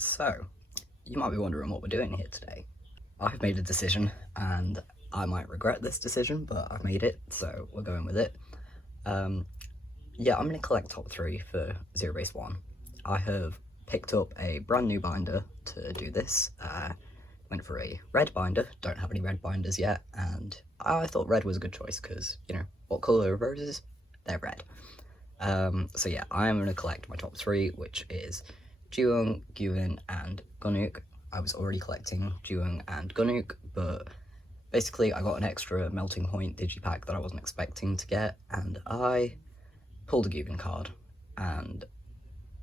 So, you might be wondering what we're doing here today. I've made a decision, and I might regret this decision, but I've made it, so we're going with it. Yeah, I'm going to collect top 3 for zb1. I have picked up a brand new binder to do this. Went for a red binder, don't have any red binders yet, and I thought red was a good choice because, you know, what colour are roses? They're red. So yeah, I'm going to collect my top 3, which is Jewung, Gyuvin, and Gunuk. I was already collecting Jewung and Gunuk, but basically I got an extra melting point digipack that I wasn't expecting to get, and I pulled a Gyuvin card, and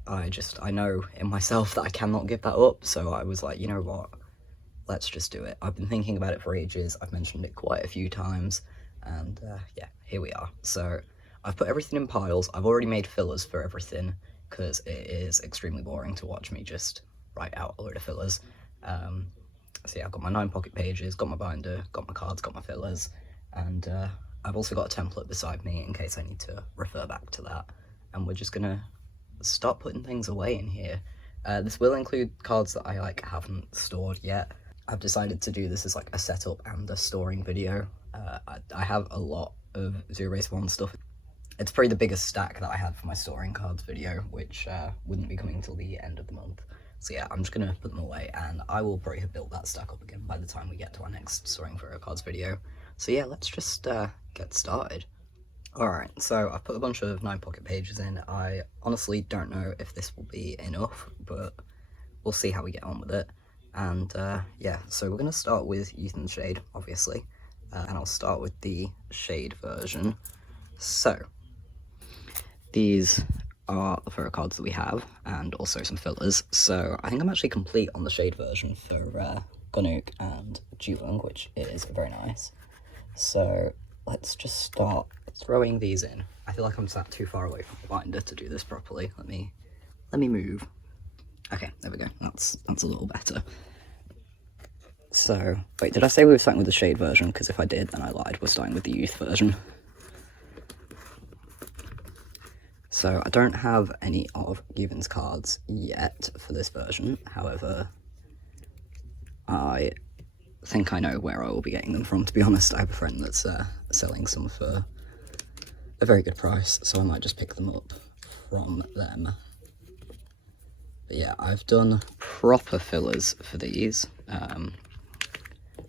I know in myself that I cannot give that up, so I was like, you know what, let's just do it. I've been thinking about it for ages, I've mentioned it quite a few times, and yeah, here we are. So I've put everything in piles. I've already made fillers for everything, because it is extremely boring to watch me just write out a load of fillers. So yeah, I've got my 9 pocket pages, got my binder, got my cards, got my fillers, and I've also got a template beside me in case I need to refer back to that. And we're just gonna start putting things away in here. This will include cards that I haven't stored yet. I've decided to do this as like a setup and a storing video. I have a lot of zb1 stuff. It's probably the biggest stack that I had for my storing cards video, which wouldn't be coming until the end of the month. So yeah, I'm just gonna put them away, and I will probably have built that stack up again by the time we get to our next storing for cards video. So yeah, let's just get started. Alright, so I've put a bunch of 9 pocket pages in. I honestly don't know if this will be enough, but we'll see how we get on with it. And yeah, so we're gonna start with Youth and Shade, obviously, and I'll start with the Shade version. So these are the photo cards that we have, and also some fillers. So I think I'm actually complete on the Shade version for Gunuk and Jewung, which is very nice. So let's just start throwing these in. I feel like I'm sat too far away from the binder to do this properly. Let me move. Okay, there we go. That's a little better. So wait, did I say we were starting with the Shade version? Because if I did, then I lied. We're starting with the Youth version. So I don't have any of Gyuvin's cards yet for this version. However, I think I know where I will be getting them from, to be honest. I have a friend that's selling some for a very good price, so I might just pick them up from them. But yeah, I've done proper fillers for these,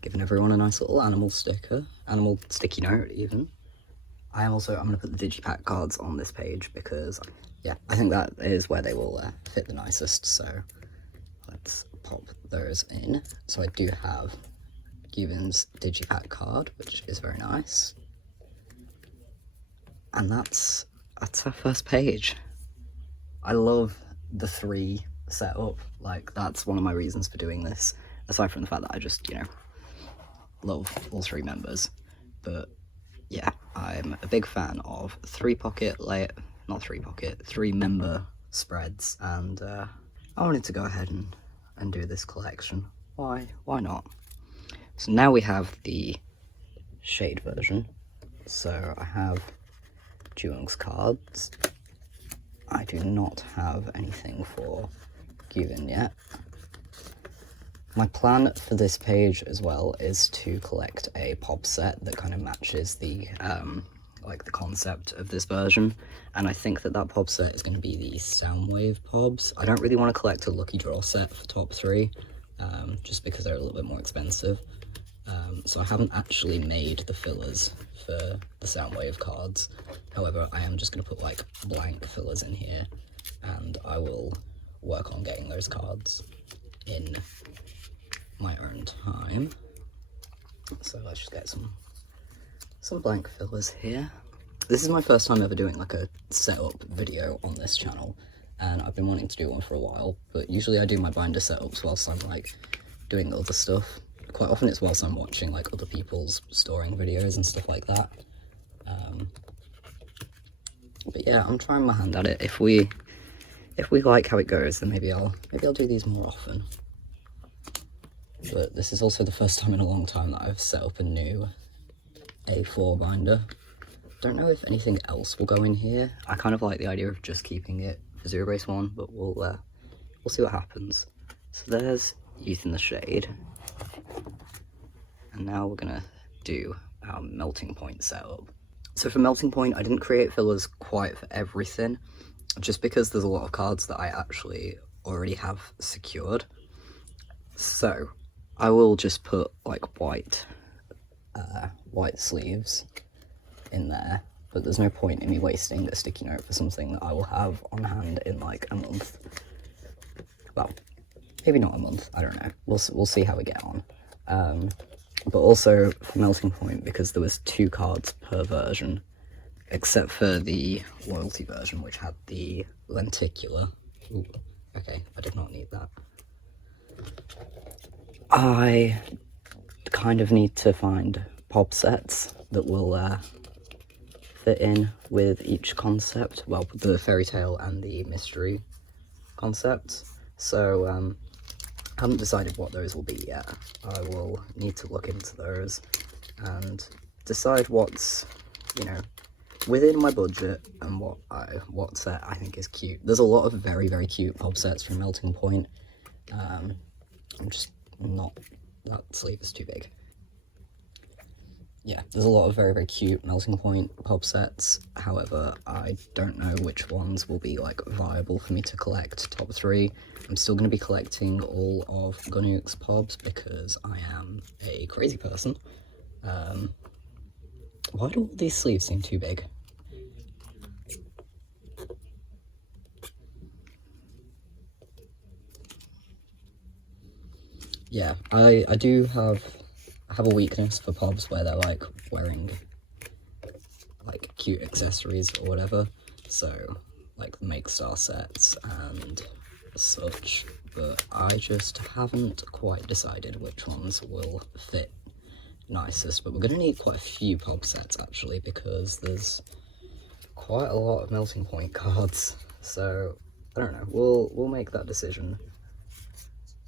giving everyone a nice little animal sticker, animal sticky note even. I'm going to put the digipack cards on this page because, yeah, I think that is where they will fit the nicest, so let's pop those in. So I do have Gyuvin's digipack card, which is very nice. And that's our first page. I love the 3 setup, like that's one of my reasons for doing this, aside from the fact that I just, you know, love all 3 members. But yeah, I'm a big fan of 3 member spreads, and I wanted to go ahead and do this collection. Why not? So now we have the Shade version. So I have Jewung's cards. I do not have anything for Gyuvin yet. My plan for this page as well is to collect a pop set that kind of matches the the concept of this version, and I think that pop set is going to be the Soundwave pobs. I don't really want to collect a lucky draw set for top 3, just because they're a little bit more expensive. So I haven't actually made the fillers for the Soundwave cards. However, I am just going to put like blank fillers in here, and I will work on getting those cards in my own time. So let's just get some blank fillers here. This is my first time ever doing like a setup video on this channel, and I've been wanting to do one for a while, but usually I do my binder setups whilst I'm like doing the other stuff. Quite often it's whilst I'm watching like other people's storing videos and stuff like that. But yeah, I'm trying my hand at it. If we like how it goes, then maybe I'll do these more often. But this is also the first time in a long time that I've set up a new A4 binder. Don't know if anything else will go in here. I kind of like the idea of just keeping it for zb1, but we'll see what happens. So there's Youth in the Shade. And now we're gonna do our melting point setup. So for melting point, I didn't create fillers quite for everything, just because there's a lot of cards that I actually already have secured. So I will just put like white sleeves in there, but there's no point in me wasting a sticky note for something that I will have on hand in like a month. Well, maybe not a month, I don't know. We'll see how we get on. But also for melting point, because there was 2 cards per version, except for the loyalty version, which had the lenticular. Ooh, okay, I did not need that. I kind of need to find pop sets that will fit in with each concept, well, the fairy tale and the mystery concepts. So I haven't decided what those will be yet. I will need to look into those and decide what's, you know, within my budget and what set I think is cute. There's a lot of very, very cute pop sets from Melting Point. I'm just not, that sleeve is too big. Yeah, there's a lot of very, very cute Melting Point pop sets. However, I don't know which ones will be like viable for me to collect top 3. I'm still going to be collecting all of Gunnuk's pobs because I am a crazy person. Why do all these sleeves seem too big? Yeah, I do have a weakness for pobs where they're like wearing like cute accessories or whatever, so like the Make Star sets and such, but I just haven't quite decided which ones will fit nicest. But we're going to need quite a few pop sets actually, because there's quite a lot of Melting Point cards, so I don't know, we'll make that decision.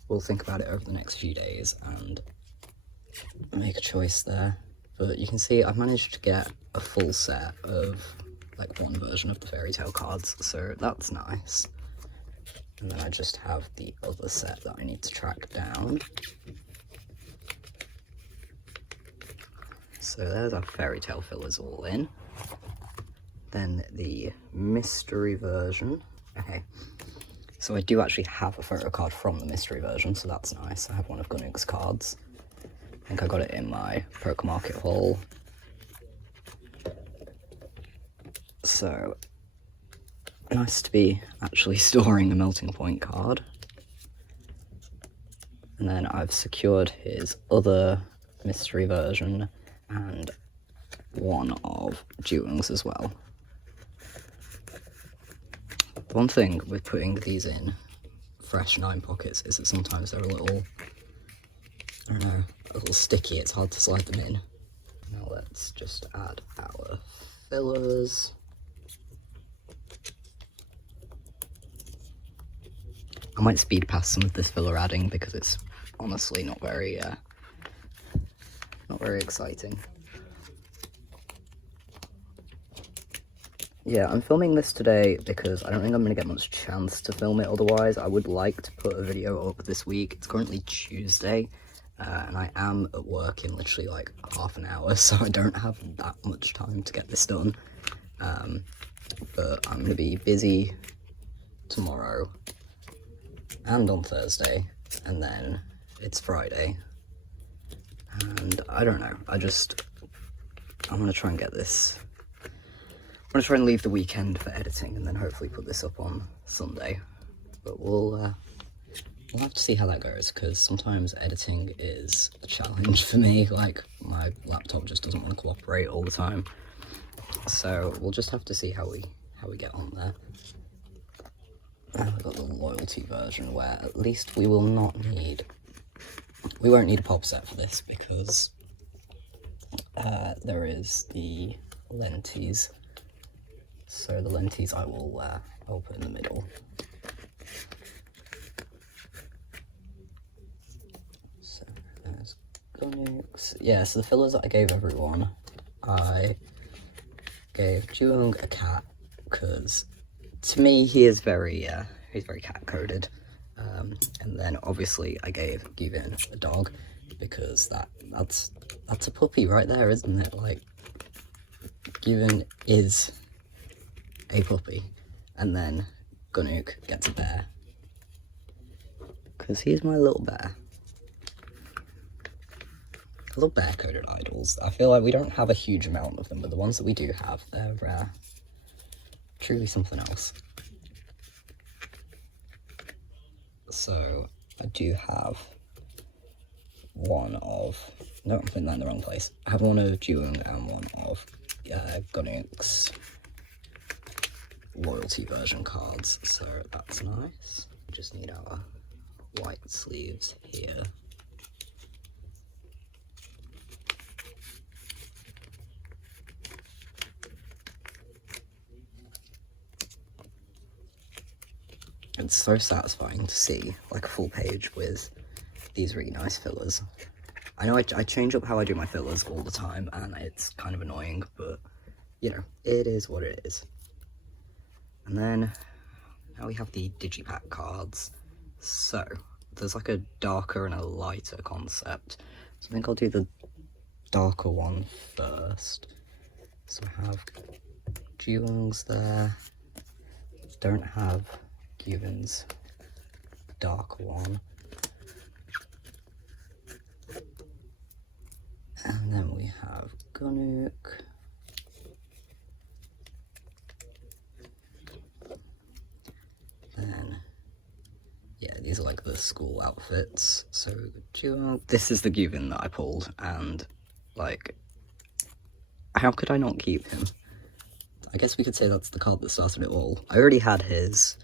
We'll think about it over the next few days and make a choice there. But you can see I've managed to get a full set of like one version of the fairy tale cards, so that's nice. And then I just have the other set that I need to track down. So there's our fairy tale fillers all in. Then the mystery version. Okay, so I do actually have a photo card from the mystery version, so that's nice. I have one of Gunnuk's cards. I think I got it in my Poke Market haul. So nice to be actually storing a Melting Point card. And then I've secured his other mystery version and one of Jewel's as well. The one thing with putting these in fresh 9 pockets is that sometimes they're a little, I don't know, a little sticky. It's hard to slide them in. Now let's just add our fillers. I might speed past some of this filler adding because it's honestly not very exciting. Yeah, I'm filming this today because I don't think I'm going to get much chance to film it otherwise. I would like to put a video up this week. It's currently Tuesday, and I am at work in literally like half an hour, so I don't have that much time to get this done. But I'm going to be busy tomorrow and on Thursday, and then it's Friday. And I don't know, I'm going to try and get this. I'm going to try and leave the weekend for editing and then hopefully put this up on Sunday. But we'll have to see how that goes, because sometimes editing is a challenge for me. Like, my laptop just doesn't want to cooperate all the time. So we'll just have to see how we get on there. And we've got the loyalty version where at least we won't need a pop set for this, because there is the lenties. So the lenties I will put in the middle. So there's Gunnuk's. Yeah, so the fillers that I gave everyone, I gave Jewung a cat, because to me he is very he's very cat coded. And then obviously I gave Given a dog, because that's a puppy right there, isn't it? Like, Given is a puppy. And then Gunuk gets a bear, because he's my little bear. I love bear-coded idols. I feel like we don't have a huge amount of them, but the ones that we do have, they're truly something else. So I do have one of, no, I'm putting that in the wrong place. I have one of Jewung and one of Gunuk's loyalty version cards, so that's nice. We just need our white sleeves here. It's so satisfying to see like a full page with these really nice fillers. I know I change up how I do my fillers all the time, and it's kind of annoying, but you know, it is what it is. And then now we have the digipack cards. So there's like a darker and a lighter concept, so I think I'll do the darker one first. So I have Jewung's there, don't have Given's darker one, and then we have Gunuk, then yeah, these are like the school outfits. So Jewung, this is the Given that I pulled, and like, how could I not keep him? I guess we could say that's the card that started it all. I already had his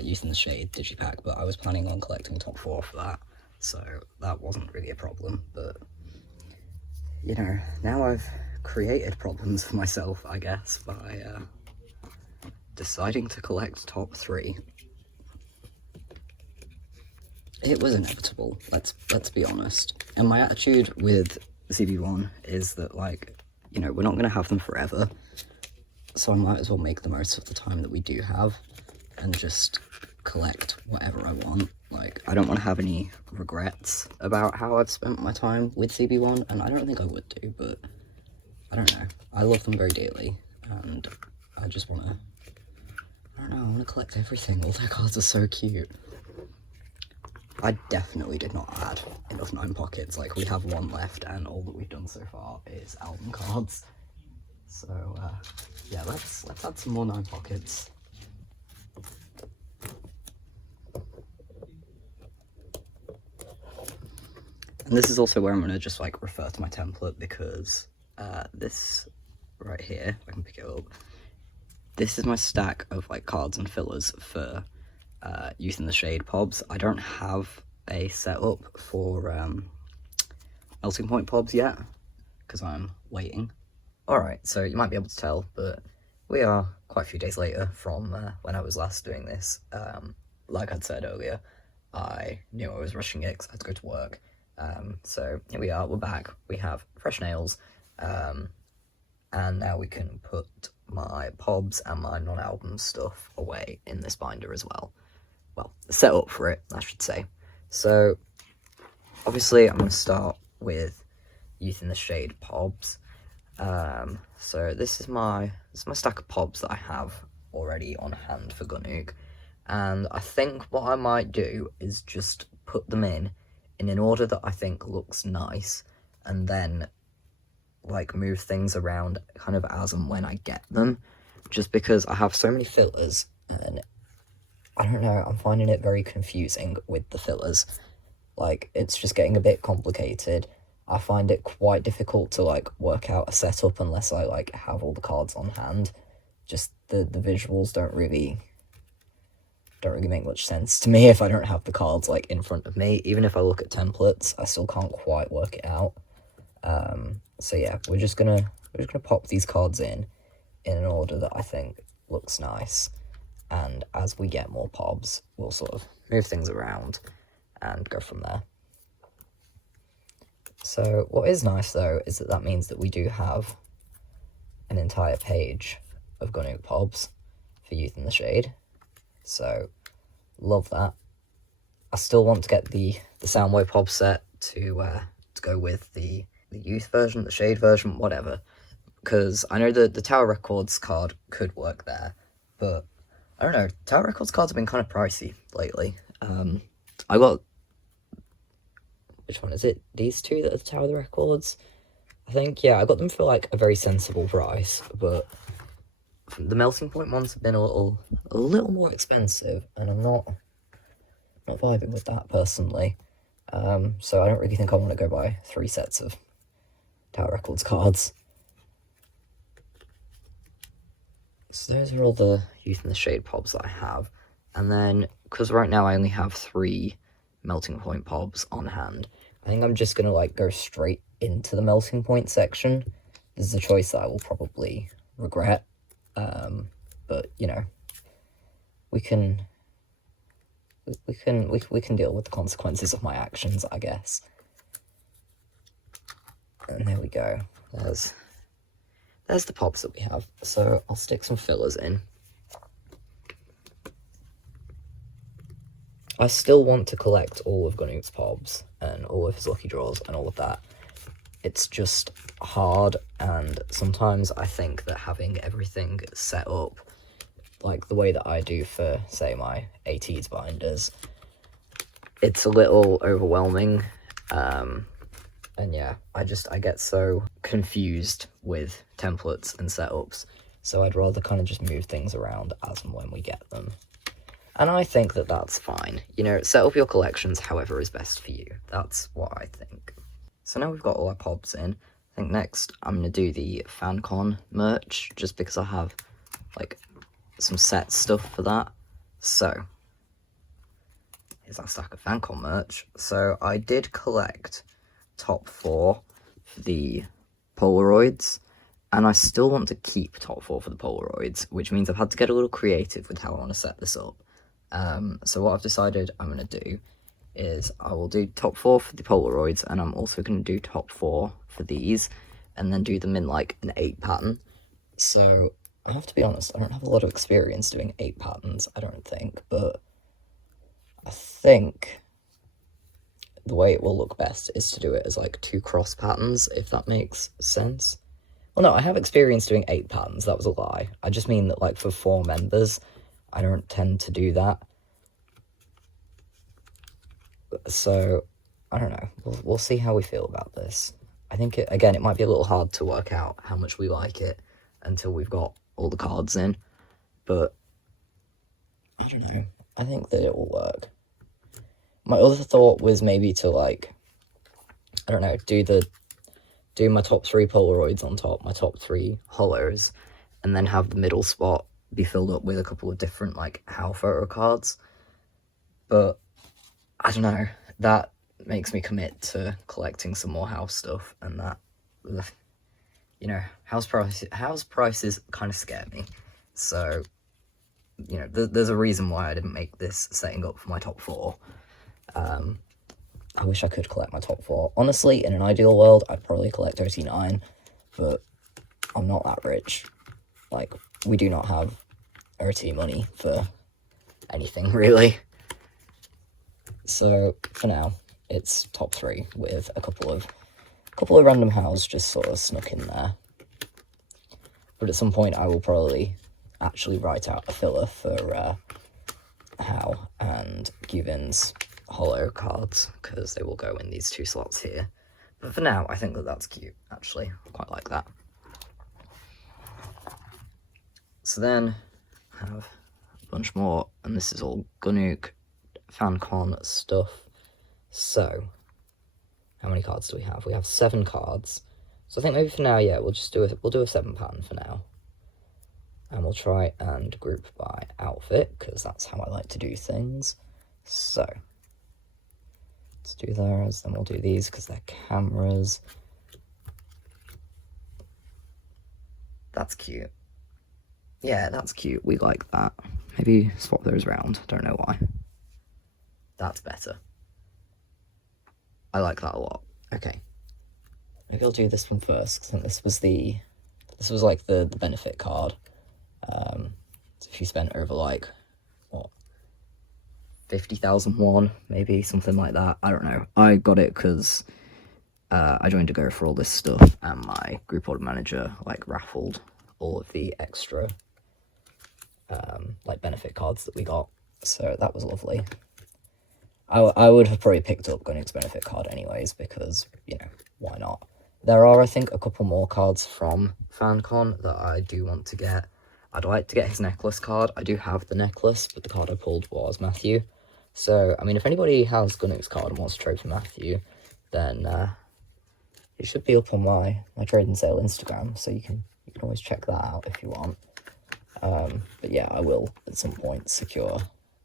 Youth in the Shade digipack, but I was planning on collecting top 4 for that, so that wasn't really a problem. But you know, now I've created problems for myself, I guess, by deciding to collect top 3. It was inevitable, let's be honest. And my attitude with zb1 is that, like, you know, we're not going to have them forever, so I might as well make the most of the time that we do have and just collect whatever I want. Like, I don't want to have any regrets about how I've spent my time with zb1, and I don't think I would do, but I don't know. I love them very dearly, and I just want to, I don't know, I want to collect everything. All their cards are so cute. I definitely did not add enough 9 pockets. Like, we have 1 left, and all that we've done so far is album cards. So, yeah, let's add some more 9 pockets. And this is also where I'm going to just, like, refer to my template, because this right here, if I can pick it up, this is my stack of, like, cards and fillers for Youth in the Shade pobs. I don't have a setup for melting point pobs yet, because I'm waiting. Alright, so you might be able to tell, but we are quite a few days later from when I was last doing this. Like I'd said earlier, I knew I was rushing it because I had to go to work. So here we are, we're back, we have fresh nails, and now we can put my pobs and my non-album stuff away in this binder as well. Well, set up for it, I should say. So, obviously I'm going to start with Youth in the Shade pobs. So this is my stack of pobs that I have already on hand for Gunuk, and I think what I might do is just put them in an order that I think looks nice, and then like move things around kind of as and when I get them, just because I have so many fillers, and I don't know, I'm finding it very confusing with the fillers. Like, it's just getting a bit complicated. I find it quite difficult to, like, work out a setup unless I, like, have all the cards on hand. Just the visuals don't really make much sense to me if I don't have the cards, like, in front of me. Even if I look at templates, I still can't quite work it out. So yeah, we're just gonna pop these cards in an order that I think looks nice. And as we get more pobs, we'll sort of move things around and go from there. So what is nice, though, is that means that we do have an entire page of Gunuk pobs for Youth in the Shade. So, love that. I still want to get the Soundwave Pop set to go with the youth version, the shade version, whatever. Because I know the Tower Records card could work there, but I don't know. Tower Records cards have been kind of pricey lately. I got, which one is it? These two that are the Tower Records? I think, yeah, I got them for like a very sensible price, but the melting point ones have been a little more expensive, and I'm not vibing with that personally. So I don't really think I want to go buy 3 sets of Tower Records cards. So those are all the Youth in the Shade pobs that I have. And then, because right now I only have 3 melting point pobs on hand, I think I'm just going to like go straight into the melting point section. This is a choice that I will probably regret. But you know, we can deal with the consequences of my actions, I guess. And there we go. There's the pops that we have. So I'll stick some fillers in. I still want to collect all of Gunnoot's pobs and all of his lucky draws and all of that. It's just hard, and sometimes I think that having everything set up like the way that I do for, say, my ATs binders, it's a little overwhelming. And yeah, I get so confused with templates and setups, so I'd rather kind of just move things around as and when we get them. And I think that that's fine. You know, set up your collections however is best for you. That's what I think. So now we've got all our pobs in, I think next I'm going to do the FanCon merch, just because I have, like, some set stuff for that. So, here's our stack of FanCon merch. So, I did collect top 4 for the Polaroids, and I still want to keep top 4 for the Polaroids, which means I've had to get a little creative with how I want to set this up. So what I've decided I'm going to do is I will do top 4 for the Polaroids, and I'm also going to do top 4 for these, and then do them in like an 8 pattern. So I have to be honest, I don't have a lot of experience doing 8 patterns, I don't think, but I think the way it will look best is to do it as like 2 cross patterns, if that makes sense. Well, no, I have experience doing 8 patterns, that was a lie. I just mean that like for 4 members, I don't tend to do that. So, I don't know, we'll see how we feel about this. I think, again, it might be a little hard to work out how much we like it until we've got all the cards in, but I don't know, I think that it will work. My other thought was maybe to, like, I don't know, do my top 3 Polaroids on top, my top 3 hollows, and then have the middle spot be filled up with a couple of different, like, HOW photo cards. But I don't know, that makes me commit to collecting some more house stuff, and that, you know, house prices kind of scare me. So, you know, there's a reason why I didn't make this setting up for my top 4. I wish I could collect my top 4. Honestly, in an ideal world, I'd probably collect OT9, but I'm not that rich. Like, we do not have OT money for anything, really. So, for now, it's top 3 with a couple of random hows just sort of snuck in there. But at some point, I will probably actually write out a filler for How and Given's hollow cards, because they will go in these 2 slots here. But for now, I think that that's cute, actually. I quite like that. So then, I have a bunch more, and this is all Gunnoot FanCon stuff. So, how many cards do we have? We have 7 cards. So I think maybe for now, yeah, we'll do a 7 pattern for now. And we'll try and group by outfit, because that's how I like to do things. So, let's do those, then we'll do these because they're cameras. That's cute. Yeah, that's cute. We like that. Maybe swap those around. Don't know why. That's better. I like that a lot. Okay. Maybe I'll do this one first, because I think this was like the benefit card. So if you spent over like, what, 50,001, maybe, something like that. I don't know. I got it because I joined to go for all this stuff, and my group order manager, like, raffled all of the extra, like, benefit cards that we got, so that was lovely. I would have probably picked up Gunnook's benefit card anyways, because, you know, why not? There are, I think, a couple more cards from FanCon that I do want to get. I'd like to get his necklace card. I do have the necklace, but the card I pulled was Matthew. So, I mean, if anybody has Gunnook's card and wants to trade for Matthew, then it should be up on my trade and sale Instagram, so you can always check that out if you want. But yeah, I will at some point secure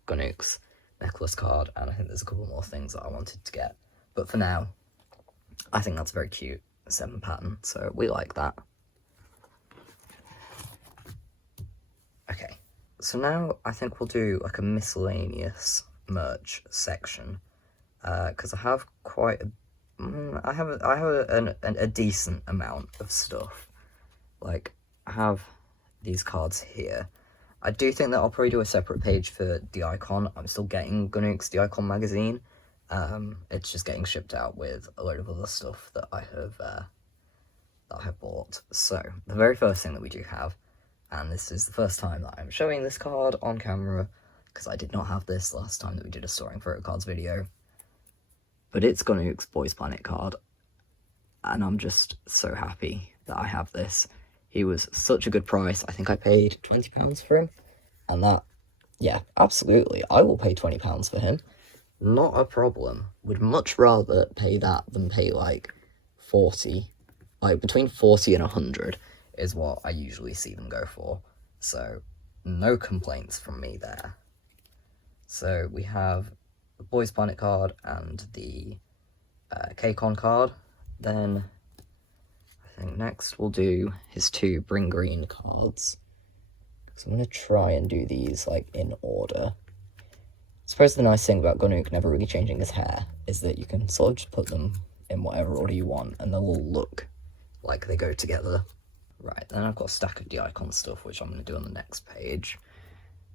Gunnook's necklace card, and I think there's a couple more things that I wanted to get. But for now, I think that's very cute, 7 pattern, so we like that. Okay, so now I think we'll do like a miscellaneous merch section, because I have quite I have a decent amount of stuff. Like, I have these cards here. I do think that I'll probably do a separate page for the Icon. I'm still getting Gunnook's The Icon magazine. It's just getting shipped out with a load of other stuff that I have bought. So, the very first thing that we do have, and this is the first time that I'm showing this card on camera, because I did not have this last time that we did a Storing Photo Cards video, but it's Gunnook's Boys Planet card, and I'm just so happy that I have this. He was such a good price. I think I paid £20 for him, and that, yeah, absolutely, I will pay £20 for him. Not a problem. Would much rather pay that than pay, like, 40. Like, between 40 and 100 is what I usually see them go for. So, no complaints from me there. So, we have the Boys Planet card and the KCON card. Then, I think next we'll do his 2 Bring Green cards. So I'm going to try and do these, like, in order. I suppose the nice thing about Gunnook never really changing his hair is that you can sort of just put them in whatever order you want, and they'll all look like they go together. Right, then I've got a stack of the Icon stuff, which I'm going to do on the next page.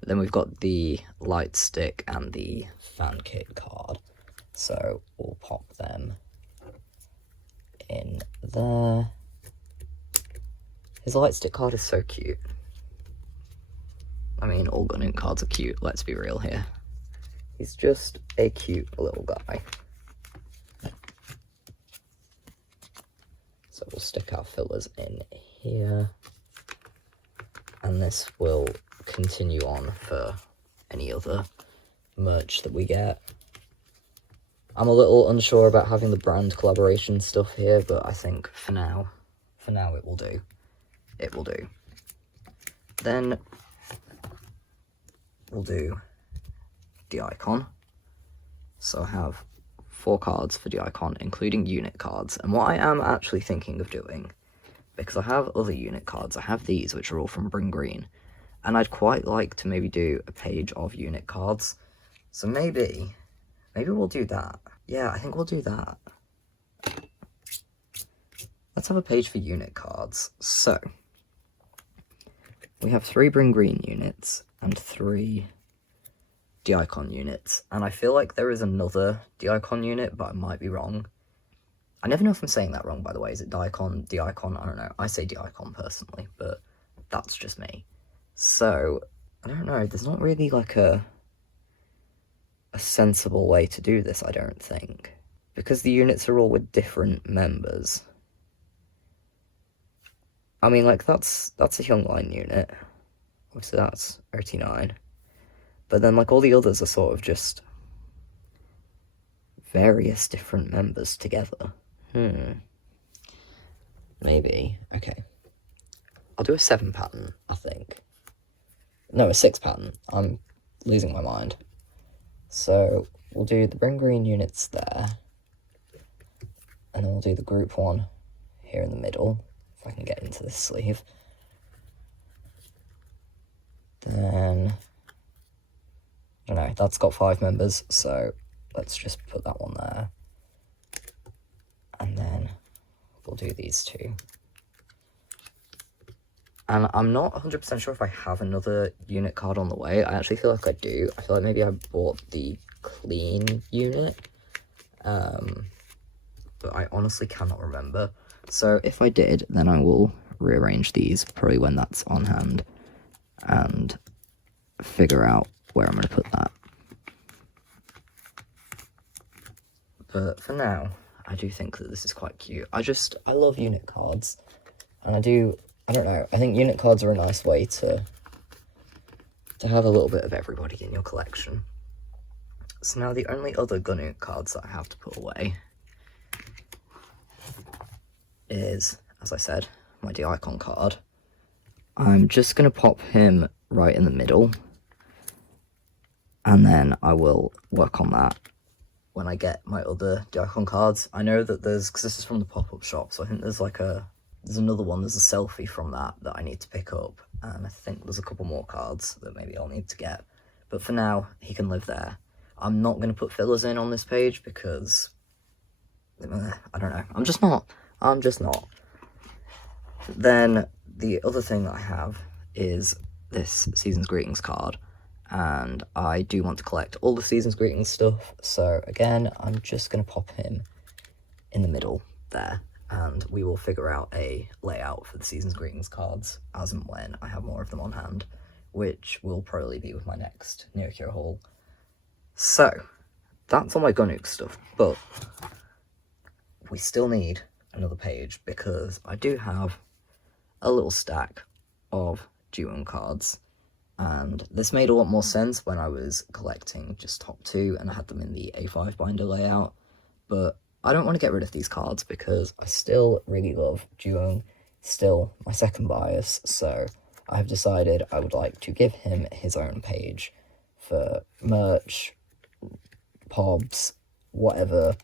But then we've got the light stick and the fan kit card. So we'll pop them in there. His light stick card is so cute. I mean, all Gunnook cards are cute, let's be real here. He's just a cute little guy. So we'll stick our fillers in here. And this will continue on for any other merch that we get. I'm a little unsure about having the brand collaboration stuff here, but I think for now it will do. It will do. Then we'll do the Icon. So I have 4 cards for the Icon, including unit cards. And what I am actually thinking of doing, because I have other unit cards, I have these, which are all from Bring Green, and I'd quite like to maybe do a page of unit cards. So maybe we'll do that. Yeah, I think we'll do that. Let's have a page for unit cards. So, we have 3 Bring Green units and 3 D-Icon units, and I feel like there is another D-Icon unit, but I might be wrong. I never know if I'm saying that wrong, by the way. Is it D-Icon, D-Icon? I don't know. I say D-Icon personally, but that's just me. So, I don't know. There's not really like a sensible way to do this, I don't think. Because the units are all with different members. I mean, like, that's a Youngline unit. Obviously, that's 39. But then, like, all the others are sort of just various different members together. Maybe. Okay. I'll do a 7 pattern, I think. No, a 6 pattern. I'm losing my mind. So, we'll do the Bring Green units there. And then we'll do the group one here in the middle, if I can get into this sleeve. Then, I don't know, that's got 5 members, so let's just put that one there. And then we'll do these 2. And I'm not 100% sure if I have another unit card on the way. I actually feel like I do. I feel like maybe I bought the clean unit. But I honestly cannot remember. So if I did, then I will rearrange these probably when that's on hand and figure out where I'm going to put that. But for now, I do think that this is quite cute. I love unit cards. And I don't know, I think unit cards are a nice way to have a little bit of everybody in your collection. So now the only other Gunuk cards that I have to put away is, as I said, my D-Icon card. I'm just going to pop him right in the middle, and then I will work on that when I get my other D-Icon cards. I know that because this is from the pop-up shop, so I think there's another one, there's a selfie from that I need to pick up, and I think there's a couple more cards that maybe I'll need to get. But for now, he can live there. I'm not going to put fillers in on this page because, I don't know, I'm just not. Then the other thing that I have is this Season's Greetings card, and I do want to collect all the Season's Greetings stuff, so again, I'm just going to pop him in the middle there, and we will figure out a layout for the Season's Greetings cards as and when I have more of them on hand, which will probably be with my next Neokyo haul. So, that's all my Gunuk stuff, but we still need another page because I do have a little stack of Ju-On cards, and this made a lot more sense when I was collecting just top 2 and I had them in the A5 binder layout, but I don't want to get rid of these cards because I still really love Ju-On, still my second bias, so I have decided I would like to give him his own page for merch, pobs, whatever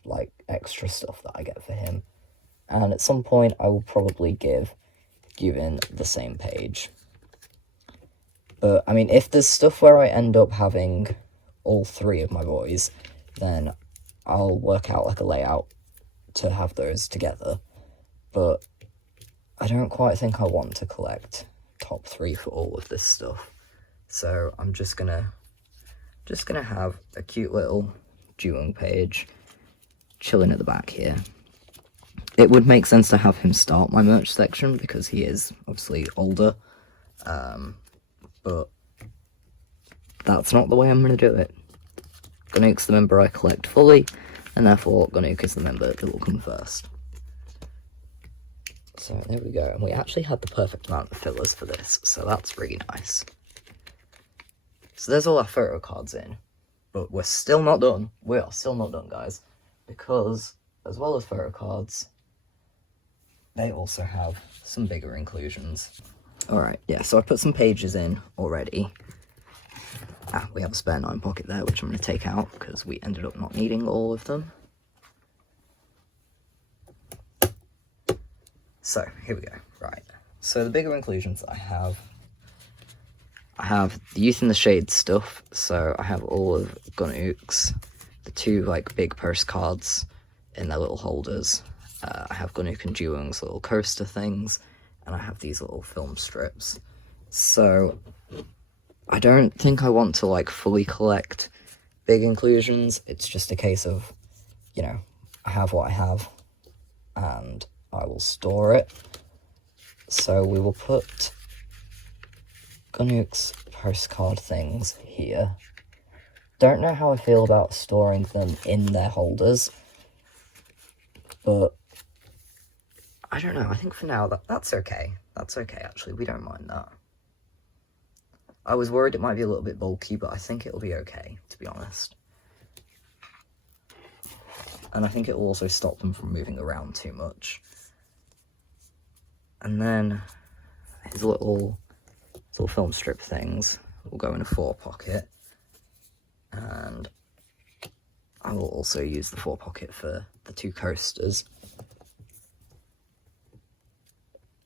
extra stuff that I get for him. And at some point I will probably give Gyuin the same page. But I mean, if there's stuff where I end up having all 3 of my boys, then I'll work out a layout to have those together. But I don't quite think I want to collect top 3 for all of this stuff. So I'm just gonna have a cute little Ju-On page chilling at the back here. It would make sense to have him start my merch section because he is obviously older, but that's not the way I'm going to do it. Gunuk's the member I collect fully, and therefore Gunuk is the member that will come first. So there we go, and we actually had the perfect amount of fillers for this, so that's really nice. So there's all our photo cards in, but we're still not done. We are still not done, guys, because as well as photo cards, they also have some bigger inclusions. Alright, yeah, so I put some pages in already. We have a spare 9 pocket there, which I'm going to take out because we ended up not needing all of them. So, here we go. Right, so the bigger inclusions I have the Youth in the Shade stuff, so I have all of Gunuk's, the 2 big purse cards in their little holders. I have Gunuk and Ju-On's little coaster things, and I have these little film strips. So I don't think I want to fully collect big inclusions. It's just a case of, I have what I have, and I will store it. So we will put Gunuk's postcard things here. Don't know how I feel about storing them in their holders, but I don't know, I think for now that's okay. That's okay, actually, we don't mind that. I was worried it might be a little bit bulky, but I think it'll be okay, to be honest. And I think it will also stop them from moving around too much. And then his little film strip things will go in a 4 pocket. And I will also use the 4 pocket for the 2 coasters.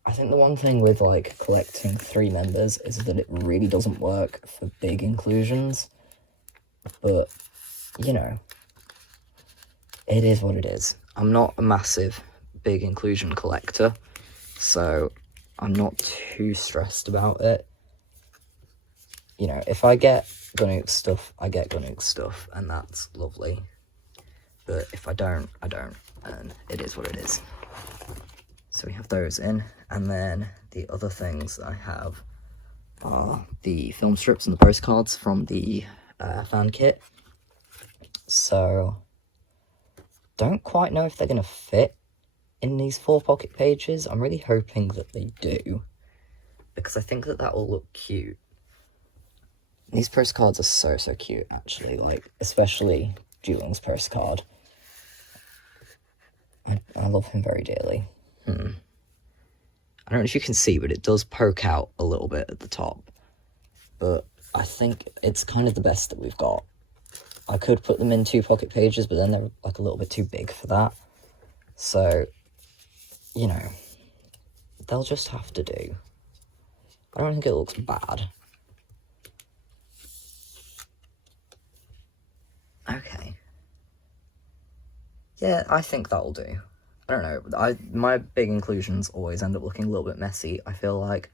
I think the one thing with collecting 3 members is that it really doesn't work for big inclusions, but it is what it is. I'm not a massive big inclusion collector, so I'm not too stressed about it. You know, if I get Gunnook stuff, I get Gunnook stuff, and that's lovely. But if I don't, I don't, and it is what it is. So we have those in, and then the other things I have are the film strips and the postcards from the fan kit. So, don't quite know if they're going to fit in these 4 pocket pages. I'm really hoping that they do, because I think that will look cute. These postcards are so cute, actually, like, especially Julung's postcard. I love him very dearly. I don't know if you can see, but it does poke out a little bit at the top. But I think it's kind of the best that we've got. I could put them in 2 pocket pages, but then they're like a little bit too big for that. So, you know, they'll just have to do. I don't think it looks bad. Okay. Yeah, I think that'll do. I don't know. My big inclusions always end up looking a little bit messy. I feel like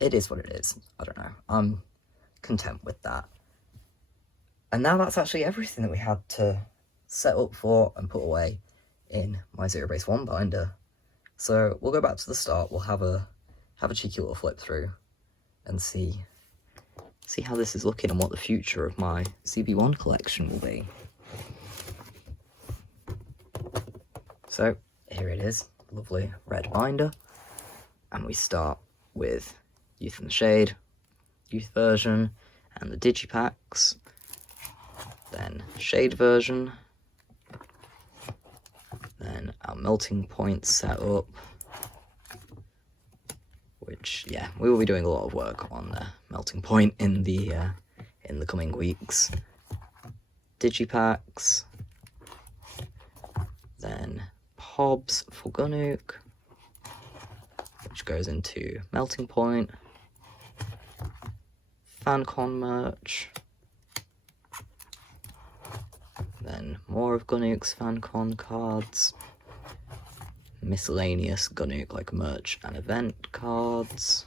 it is what it is. I don't know. I'm content with that. And now that's actually everything that we had to set up for and put away in my zb1 binder. So we'll go back to the start. We'll have a cheeky little flip through and see how this is looking and what the future of my zb1 collection will be. So here it is, lovely red binder, and we start with Youth in the Shade, Youth version, and the digipacks, then Shade version, then our melting point setup, which, yeah, we will be doing a lot of work on melting point in the coming weeks. Digipacks, then Pobs for Gunnook, which goes into melting point, FanCon merch, then more of Gunnook's FanCon cards, miscellaneous Gunnook like merch and event cards,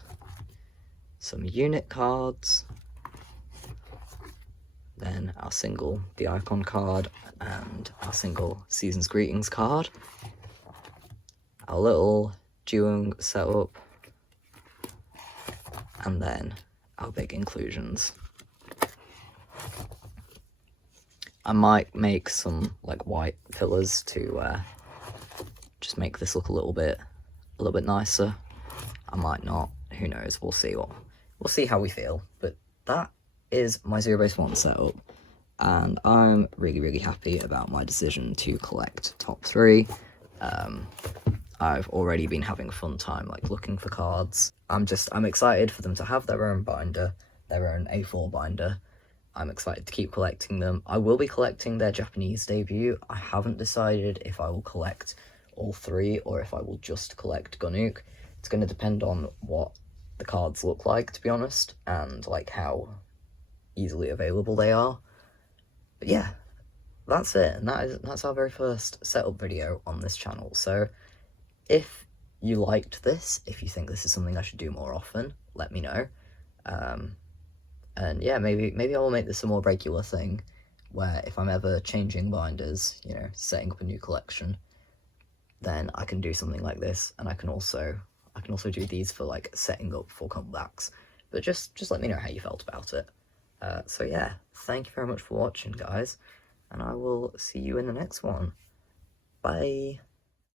some unit cards, then our single The Icon card and our single Season's Greetings card, our little Julung setup, and then our big inclusions. I might make some like white fillers to just make this look a little bit nicer. I might not, who knows, we'll see how we feel. But that is my zb1 setup, and I'm really happy about my decision to collect top 3. I've already been having a fun time like looking for cards. I'm excited for them to have their own binder, their own A4 binder. I'm excited to keep collecting them. I will be collecting their Japanese debut. I haven't decided if I will collect all 3 or if I will just collect Gunnook. It's going to depend on what the cards look like, to be honest, and like how easily available they are. But yeah, that's it, and that's our very first setup video on this channel. So if you liked this, if you think this is something I should do more often, let me know. And yeah, maybe I will make this a more regular thing, where if I'm ever changing binders, you know, setting up a new collection, then I can do something like this, and I can also do these for like setting up for comebacks. But just let me know how you felt about it. So yeah, thank you very much for watching, guys, and I will see you in the next one. Bye.